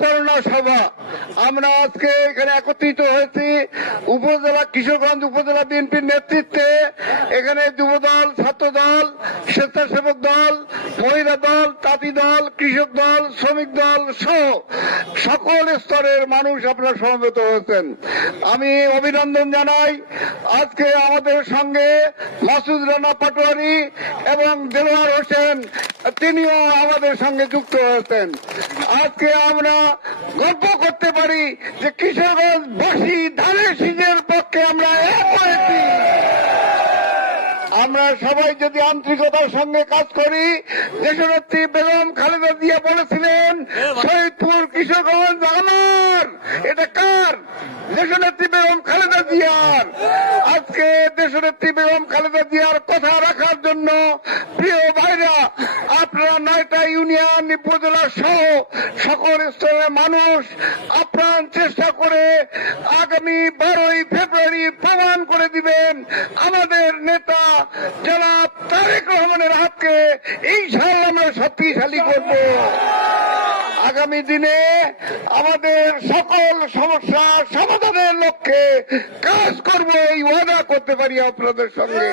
প্রচারণা সভা। আমরা আজকে এখানে একত্রিত হয়েছি। উপজেলা কিশোরগঞ্জ উপজেলা বিএনপির নেতৃত্বে এখানে যুব দল ছাত্র দল স্বেচ্ছাসেবক দল, মহিলা দল, তাঁতি দল, কৃষক দল, শ্রমিক দল সহ সকল স্তরের মানুষ আপনারা সমবেত হয়েছেন। আমি অভিনন্দন জানাই আজকে আমাদের সঙ্গে মাসুদ রানা পাটোয়ারি এবং দেলোয়ার হোসেন তিনিও আমাদের সঙ্গে যুক্ত হয়েছেন। আজকে আমরা গল্প করতে পারি যে কিশোরগঞ্জ বসি ধানের শীষের পক্ষে আমরা এক হয়েছি আমরা সবাই যদি আন্তরিকতার সঙ্গে কাজ করি দেশনেত্রী বেগম খালেদা জিয়া বলেছিলেন শহীদপুর কিশোরগঞ্জ আমার। এটা কার? দেশনেত্রী বেগম খালেদা জিয়ার। আজকে দেশনেত্রী বেগম খালেদা জিয়ার কথা রাখার জন্য প্রিয় ইউনিয়ন উপজেলা সহ সকল স্তরের মানুষ আপ্রাণ চেষ্টা করে আগামী বারোই ফেব্রুয়ারি প্রমাণ করে দিবেন আমাদের নেতা জনাব তারেক রহমানের হাতকে। এই সাল আমরা শক্তিশালী করব। আগামী দিনে আমাদের সকল সমস্যা সমাধানের লক্ষ্যে কাজ করব এই ওয়াদা করতে পারি আপনাদের সঙ্গে।